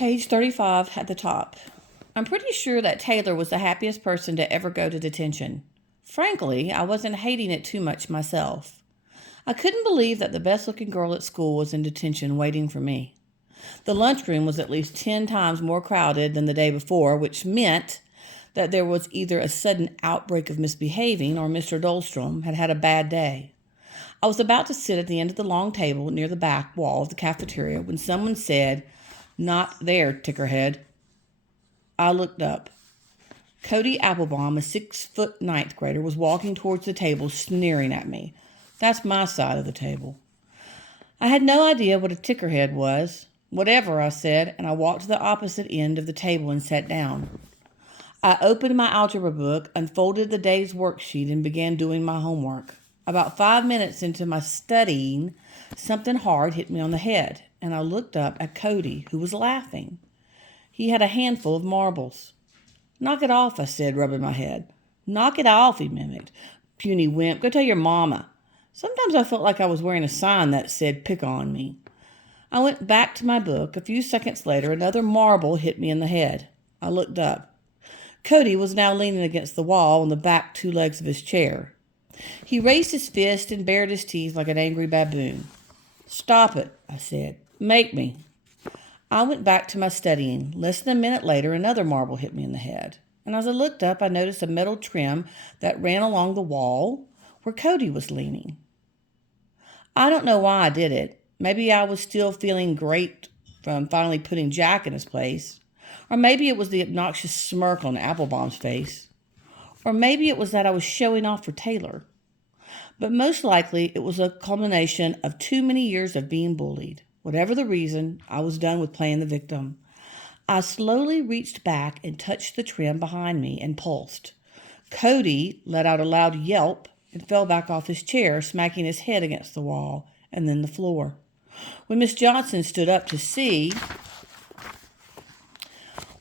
Page 35 at the top. I'm pretty sure that Taylor was the happiest person to ever go to detention. Frankly, I wasn't hating it too much myself. I couldn't believe that the best-looking girl at school was in detention waiting for me. The lunchroom was at least 10 times more crowded than the day before, which meant that there was either a sudden outbreak of misbehaving or Mr. Dahlstrom had had a bad day. I was about to sit at the end of the long table near the back wall of the cafeteria when someone said, "Not there, tickerhead." I looked up. Cody Applebaum, a 6-foot ninth grader, was walking towards the table, sneering at me. That's my side of the table. I had no idea what a tickerhead was. "Whatever," I said, and I walked to the opposite end of the table and sat down. I opened my algebra book, unfolded the day's worksheet, and began doing my homework. About 5 minutes into my studying, something hard hit me on the head, and I looked up at Cody, who was laughing. He had a handful of marbles. "Knock it off," I said, rubbing my head. "Knock it off," he mimicked. "Puny wimp, go tell your mama." Sometimes I felt like I was wearing a sign that said, "Pick on me." I went back to my book. A few seconds later, another marble hit me in the head. I looked up. Cody was now leaning against the wall on the back 2 legs of his chair. He raised his fist and bared his teeth like an angry baboon. "Stop it," I said. "Make me." I went back to my studying. Less than a minute later, another marble hit me in the head. And as I looked up, I noticed a metal trim that ran along the wall where Cody was leaning. I don't know why I did it. Maybe I was still feeling great from finally putting Jack in his place. Or maybe it was the obnoxious smirk on Applebaum's face. Or maybe it was that I was showing off for Taylor. But most likely it was a culmination of too many years of being bullied. Whatever the reason, I was done with playing the victim. I slowly reached back and touched the trim behind me and pulsed. Cody let out a loud yelp and fell back off his chair, smacking his head against the wall and then the floor. When Miss Johnson stood up to see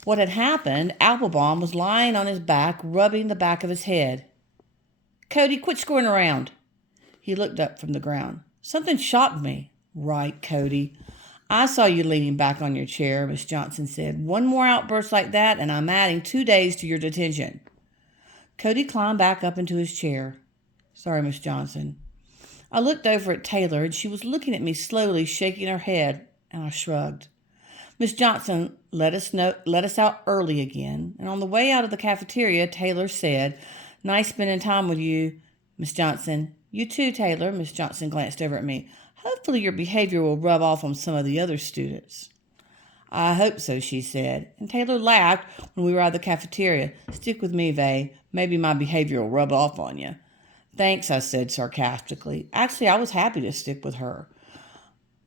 what had happened, Applebaum was lying on his back, rubbing the back of his head. "Cody, quit screwing around." He looked up from the ground. "Something shocked me." "Right, Cody. I saw you leaning back on your chair," Miss Johnson said. "One more outburst like that, and I'm adding 2 days to your detention." Cody climbed back up into his chair. "Sorry, Miss Johnson." I looked over at Taylor, and she was looking at me slowly, shaking her head, and I shrugged. Miss Johnson let us out early again, and on the way out of the cafeteria, Taylor said, "Nice spending time with you, Miss Johnson." "You too, Taylor." Miss Johnson glanced over at me. "Hopefully your behavior will rub off on some of the other students." "I hope so," she said, and Taylor laughed when we were out of the cafeteria. "Stick with me, Vay. Maybe my behavior will rub off on you." "Thanks," I said sarcastically. Actually, I was happy to stick with her,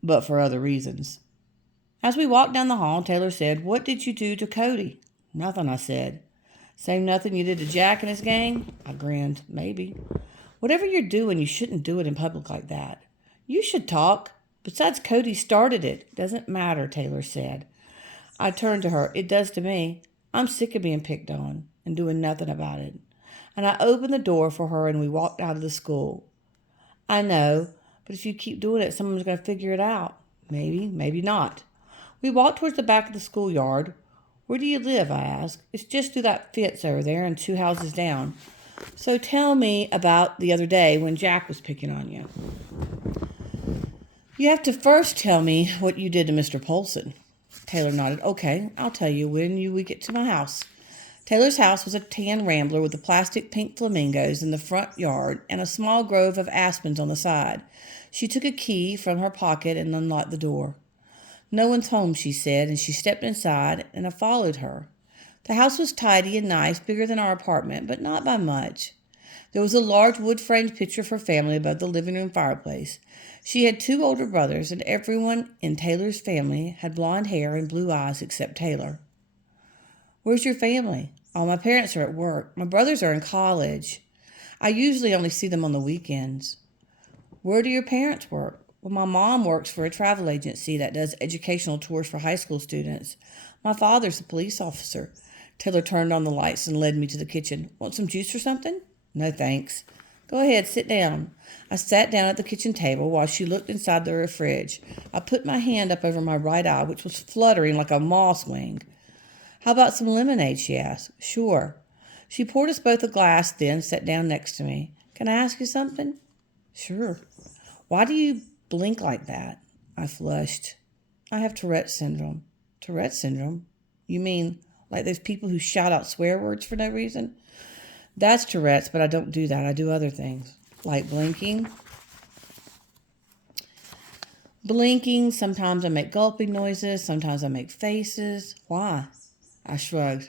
but for other reasons. As we walked down the hall, Taylor said, "What did you do to Cody?" "Nothing," I said. "Same nothing you did to Jack and his gang?" I grinned. "Maybe." "Whatever you're doing, you shouldn't do it in public like that." "You should talk. Besides, Cody started it." "Doesn't matter," Taylor said. I turned to her. "It does to me. I'm sick of being picked on and doing nothing about it." And I opened the door for her and we walked out of the school. "I know, but if you keep doing it, someone's going to figure it out." "Maybe, maybe not." We walked towards the back of the schoolyard. "Where do you live?" I asked. "It's just through that fence over there and 2 houses down." "So tell me about the other day when Jack was picking on you." "You have to first tell me what you did to Mr. Polson." Taylor nodded. "Okay, I'll tell you when we get to my house." Taylor's house was a tan rambler with the plastic pink flamingos in the front yard and a small grove of aspens on the side. She took a key from her pocket and unlocked the door. "No one's home," she said, and she stepped inside, and I followed her. The house was tidy and nice, bigger than our apartment, but not by much. There was a large wood-framed picture of her family above the living room fireplace. She had 2 older brothers, and everyone in Taylor's family had blonde hair and blue eyes except Taylor. "Where's your family?" "Oh, my parents are at work. My brothers are in college. I usually only see them on the weekends." "Where do your parents work?" "Well, my mom works for a travel agency that does educational tours for high school students. My father's a police officer." Taylor turned on the lights and led me to the kitchen. "Want some juice or something?" "No, thanks." Go ahead, sit down. I sat down at the kitchen table while she looked inside the fridge. I put my hand up over my right eye, which was fluttering like a moth's wing. How about some lemonade, she asked. Sure. She poured us both a glass, then sat down next to me. Can I ask you something? Sure. Why do you blink like that? I flushed. I have Tourette's syndrome. Tourette's syndrome? You mean like those people who shout out swear words for no reason? That's Tourette's, but I don't do that. I do other things, like blinking. Sometimes I make gulping noises. Sometimes I make faces. Why? I shrugged.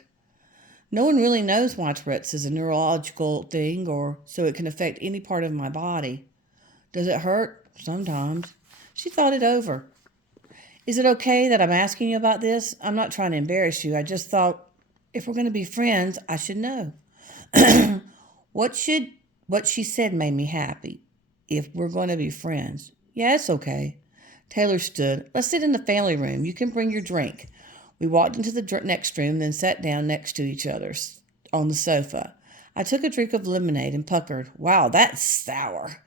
No one really knows why Tourette's is a neurological thing or so it can affect any part of my body. Does it hurt? Sometimes. She thought it over. Is it okay that I'm asking you about this? I'm not trying to embarrass you. I just thought if we're going to be friends, I should know. What she said made me happy. If we're going to be friends. Yeah, it's okay. Taylor stood. Let's sit in the family room. You can bring your drink. We walked into the next room, then sat down next to each other on the sofa. I took a drink of lemonade and puckered. Wow, that's sour.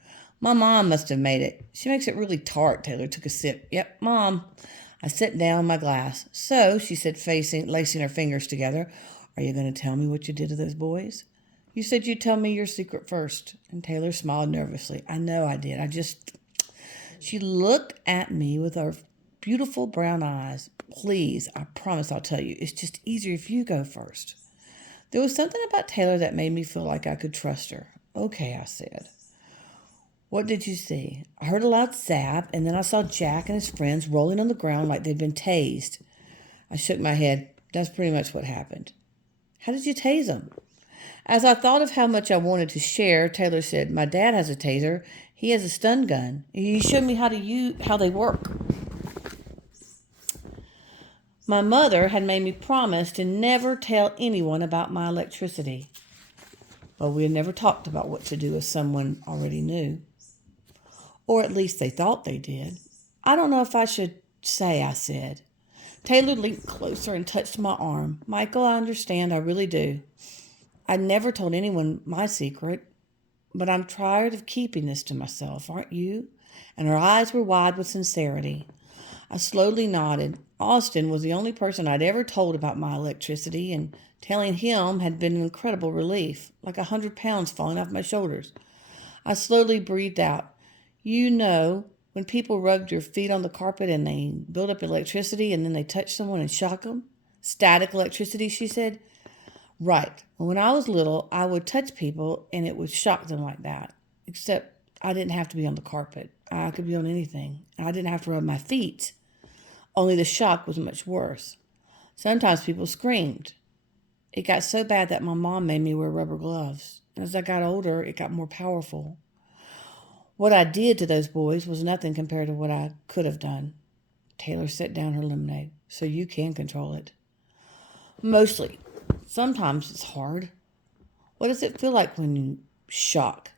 My mom must have made it. She makes it really tart. Taylor took a sip. Yep, Mom. I set down my glass. So, she said, lacing her fingers together, are you going to tell me what you did to those boys? You said you'd tell me your secret first. And Taylor smiled nervously. I know I did. She looked at me with her beautiful brown eyes. Please, I promise I'll tell you. It's just easier if you go first. There was something about Taylor that made me feel like I could trust her. Okay, I said. What did you see? I heard a loud zap, and then I saw Jack and his friends rolling on the ground like they'd been tased. I shook my head. That's pretty much what happened. How did you tase them? As I thought of how much I wanted to share, Taylor said, my dad has a taser. He has a stun gun. He showed me how they work. My mother had made me promise to never tell anyone about my electricity. But we had never talked about what to do if someone already knew. Or at least they thought they did. I don't know if I should say, I said. Taylor leaned closer and touched my arm. Michael, I understand. I really do. I never told anyone my secret, but I'm tired of keeping this to myself, aren't you? And her eyes were wide with sincerity. I slowly nodded. Austin was the only person I'd ever told about my electricity, and telling him had been an incredible relief, like 100 pounds falling off my shoulders. I slowly breathed out. You know, when people rubbed your feet on the carpet and they build up electricity and then they touch someone and shock them? Static electricity, she said. Right. When I was little, I would touch people and it would shock them like that. Except I didn't have to be on the carpet. I could be on anything. I didn't have to rub my feet. Only the shock was much worse. Sometimes people screamed. It got so bad that my mom made me wear rubber gloves. And as I got older, it got more powerful. What I did to those boys was nothing compared to what I could have done. Taylor set down her lemonade. So you can control it. Mostly. Sometimes it's hard. What does it feel like when you shock?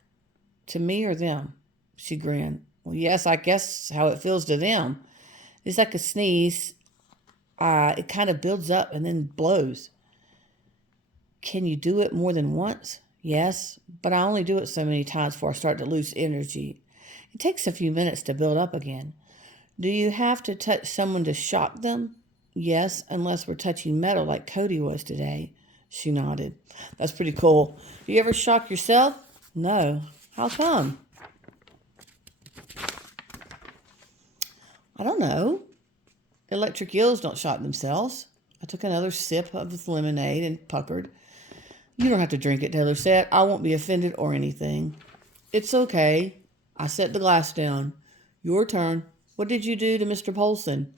To me or them? She grinned. Well, yes, I guess how it feels to them. It's like a sneeze. It kind of builds up and then blows. Can you do it more than once? Yes, but I only do it so many times before I start to lose energy. It takes a few minutes to build up again. Do you have to touch someone to shock them? Yes, unless we're touching metal like Cody was today. She nodded. That's pretty cool. Do you ever shock yourself? No. How come? I don't know. Electric eels don't shock themselves. I took another sip of the lemonade and puckered. You don't have to drink it, Taylor said. I won't be offended or anything. It's okay. I set the glass down. Your turn. What did you do to Mr. Polson?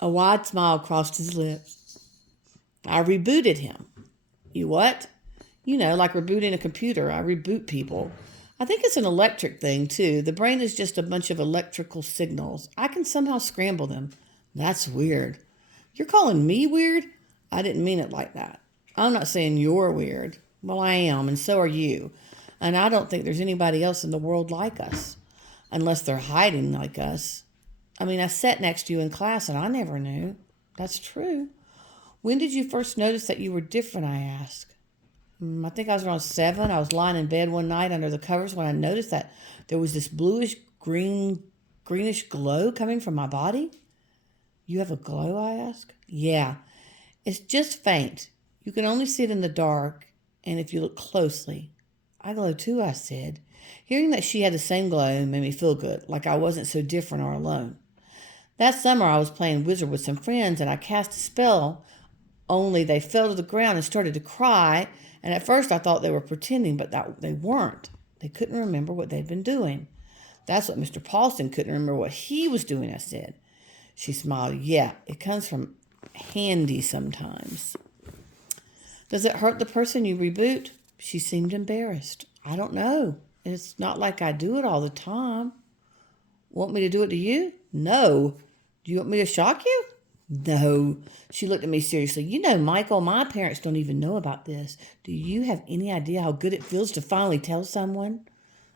A wide smile crossed his lips. I rebooted him. You what? You know, like rebooting a computer. I reboot people. I think it's an electric thing, too. The brain is just a bunch of electrical signals. I can somehow scramble them. That's weird. You're calling me weird? I didn't mean it like that. I'm not saying you're weird. Well, I am, and so are you. And I don't think there's anybody else in the world like us. Unless they're hiding like us. I mean, I sat next to you in class, and I never knew. That's true. When did you first notice that you were different, I asked. I think I was around 7. I was lying in bed one night under the covers when I noticed that there was this greenish glow coming from my body. You have a glow, I asked. Yeah, it's just faint. You can only see it in the dark, and if you look closely. I glow too, I said. Hearing that she had the same glow made me feel good, like I wasn't so different or alone. That summer I was playing wizard with some friends, and I cast a spell, only they fell to the ground and started to cry, and at first I thought they were pretending, but they weren't. They couldn't remember what they'd been doing. That's what Mr. Paulson couldn't remember what he was doing, I said. She smiled. Yeah, it comes from handy sometimes. Does it hurt the person you reboot? She seemed embarrassed. I don't know. It's not like I do it all the time. Want me to do it to you? No. Do you want me to shock you? No. She looked at me seriously. You know, Michael, my parents don't even know about this. Do you have any idea how good it feels to finally tell someone?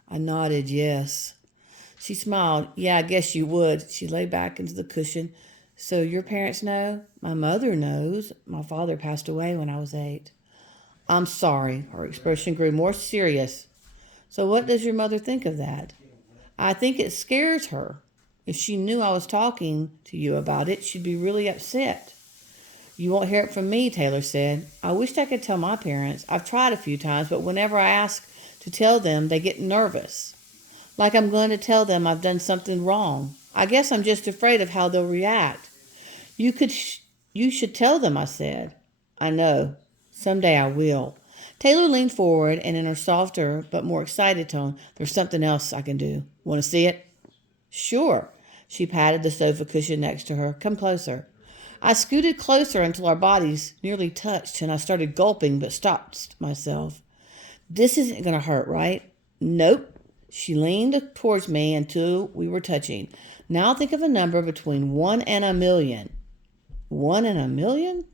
I nodded, yes. She smiled. Yeah, I guess you would. She lay back into the cushion. So your parents know? My mother knows. My father passed away when I was 8. I'm sorry. Her expression grew more serious. So what does your mother think of that? I think it scares her. If she knew I was talking to you about it, she'd be really upset. You won't hear it from me, Taylor said. I wished I could tell my parents. I've tried a few times, but whenever I ask to tell them, they get nervous. Like I'm going to tell them I've done something wrong. I guess I'm just afraid of how they'll react. You should tell them, I said. I know. Someday I will. Taylor leaned forward, and in her softer but more excited tone, there's something else I can do. Want to see it? Sure. She patted the sofa cushion next to her. Come closer. I scooted closer until our bodies nearly touched, and I started gulping but stopped myself. This isn't going to hurt, right? Nope. She leaned towards me until we were touching. Now think of a number between 1 and 1,000,000. 1 and 1,000,000?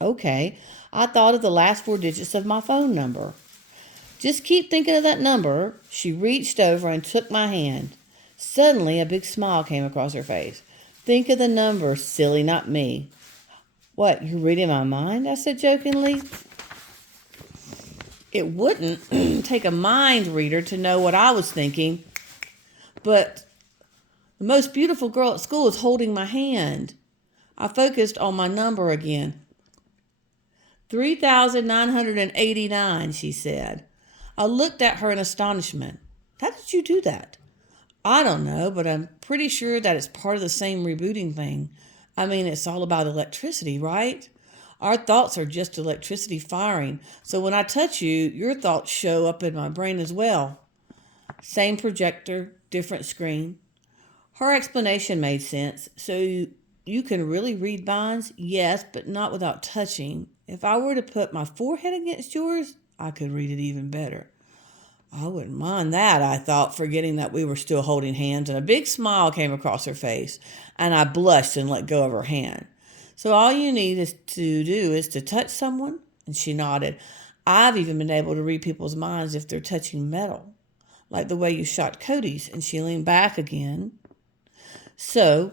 Okay. I thought of the last 4 digits of my phone number. Just keep thinking of that number. She reached over and took my hand. Suddenly, a big smile came across her face. Think of the number, silly, not me. What, you're reading my mind? I said jokingly. It wouldn't take a mind reader to know what I was thinking, but the most beautiful girl at school is holding my hand. I focused on my number again. 3,989, she said. I looked at her in astonishment. How did you do that? I don't know, but I'm pretty sure that it's part of the same rebooting thing. I mean, it's all about electricity, right? Our thoughts are just electricity firing. So when I touch you, your thoughts show up in my brain as well. Same projector, different screen. Her explanation made sense. So you can really read minds? Yes, but not without touching. If I were to put my forehead against yours, I could read it even better. I wouldn't mind that, I thought, forgetting that we were still holding hands, and a big smile came across her face, and I blushed and let go of her hand. So all you need to do is to touch someone? And she nodded. I've even been able to read people's minds if they're touching metal, like the way you shot Cody's, and she leaned back again. So,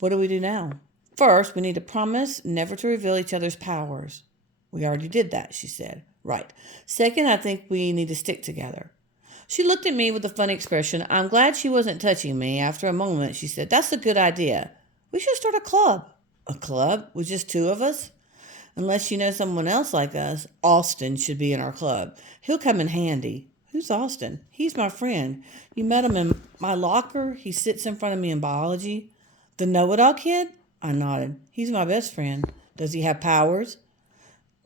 what do we do now? First, we need to promise never to reveal each other's powers. We already did that, she said. Right. Second, I think we need to stick together. She looked at me with a funny expression. I'm glad she wasn't touching me. After a moment, she said, That's a good idea. We should start a club. A club? With just 2 of us? Unless you know someone else like us, Austin should be in our club. He'll come in handy. Who's Austin? He's my friend. You met him in my locker? He sits in front of me in biology. The know-it-all kid? I nodded. He's my best friend. Does he have powers?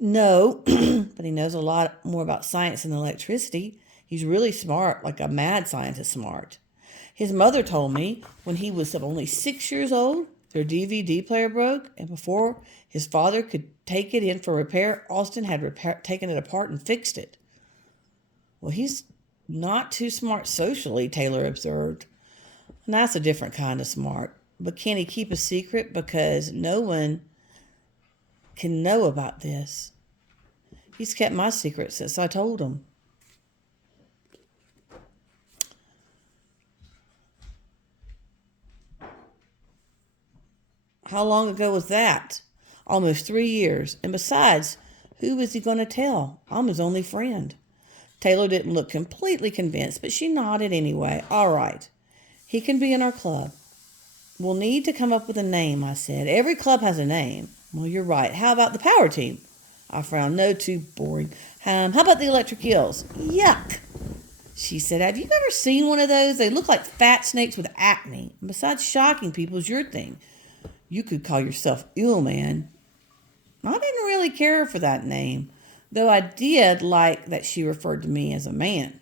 No, but he knows a lot more about science and electricity. He's really smart, like a mad scientist smart. His mother told me when he was only 6 years old, their DVD player broke, and before his father could take it in for repair, Austin had taken it apart and fixed it. Well, he's not too smart socially, Taylor observed. And that's a different kind of smart. But can he keep a secret? Because no one can know about this. He's kept my secret since I told him. How long ago was that? Almost 3 years. And besides, Who is he going to tell? I'm his only friend. Taylor didn't look completely convinced, but she nodded anyway. All right. He can be in our club. We'll need to come up with a name, I said. Every club has a name. Well, you're right. How about the power team? I frowned. No, too boring. How about the electric eels? Yuck. She said, have you ever seen one of those? They look like fat snakes with acne. And besides shocking people is your thing. You could call yourself Eel Man. I didn't really care for that name, though I did like that she referred to me as a man.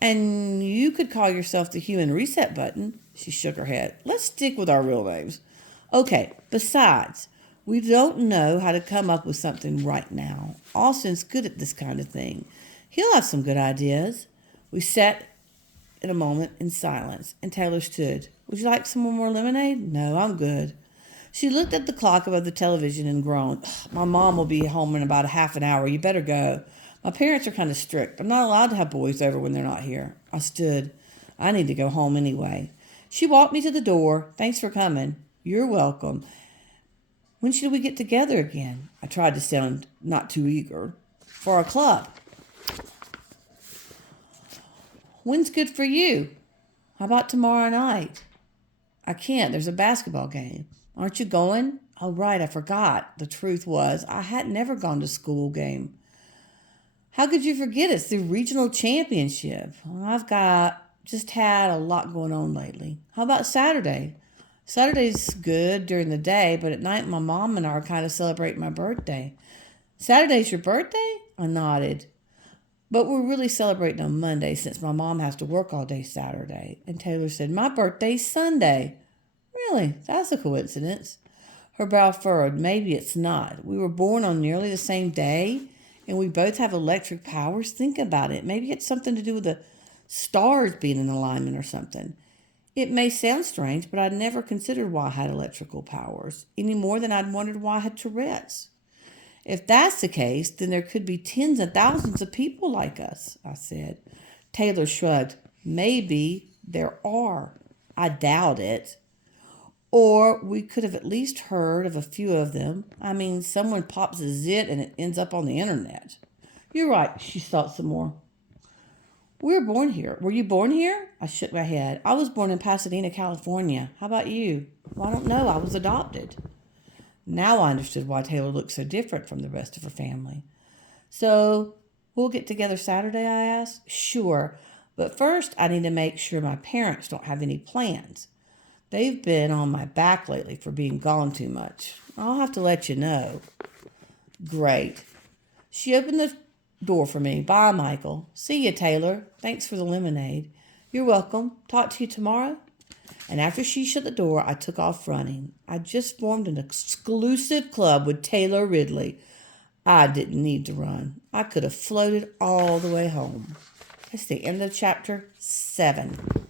And you could call yourself the Human Reset Button. She shook her head. Let's stick with our real names. Okay, besides, we don't know how to come up with something right now. Austin's good at this kind of thing. He'll have some good ideas. We sat in a moment in silence, and Taylor stood. Would you like some more lemonade? No, I'm good. She looked at the clock above the television and groaned. My mom will be home in about a half an hour. You better go. My parents are kind of strict. I'm not allowed to have boys over when they're not here. I stood. I need to go home anyway. She walked me to the door. Thanks for coming. You're welcome. When should we get together again? I tried to sound not too eager. For our club. When's good for you? How about tomorrow night? I can't. There's a basketball game. Aren't you going? Oh, right. I forgot. The truth was, I had never gone to a school game. How could you forget? It's the regional championship. Well, I've just had a lot going on lately. How about Saturday? Saturday's good during the day, but at night my mom and I are kind of celebrating my birthday. Saturday's your birthday? I nodded. But we're really celebrating on Monday since my mom has to work all day Saturday. And Taylor said, my birthday's Sunday. Really? That's a coincidence. Her brow furrowed. Maybe it's not. We were born on nearly the same day, and we both have electric powers. Think about it. Maybe it's something to do with the stars being in alignment or something. It may sound strange, but I'd never considered why I had electrical powers, any more than I'd wondered why I had Tourette's. If that's the case, then there could be tens of thousands of people like us, I said. Taylor shrugged. Maybe there are. I doubt it. Or we could have at least heard of a few of them. I mean, someone pops a zit and it ends up on the internet. You're right, she thought some more. We were born here. Were you born here? I shook my head. I was born in Pasadena, California. How about you? Well, I don't know. I was adopted. Now I understood why Taylor looked so different from the rest of her family. So, we'll get together Saturday, I asked. Sure, but first I need to make sure my parents don't have any plans. They've been on my back lately for being gone too much. I'll have to let you know. Great. She opened the door for me. Bye, Michael. See you, Taylor. Thanks for the lemonade. You're welcome. Talk to you tomorrow. And after she shut the door, I took off running. I just formed an exclusive club with Taylor Ridley. I didn't need to run. I could have floated all the way home. That's the end of chapter 7.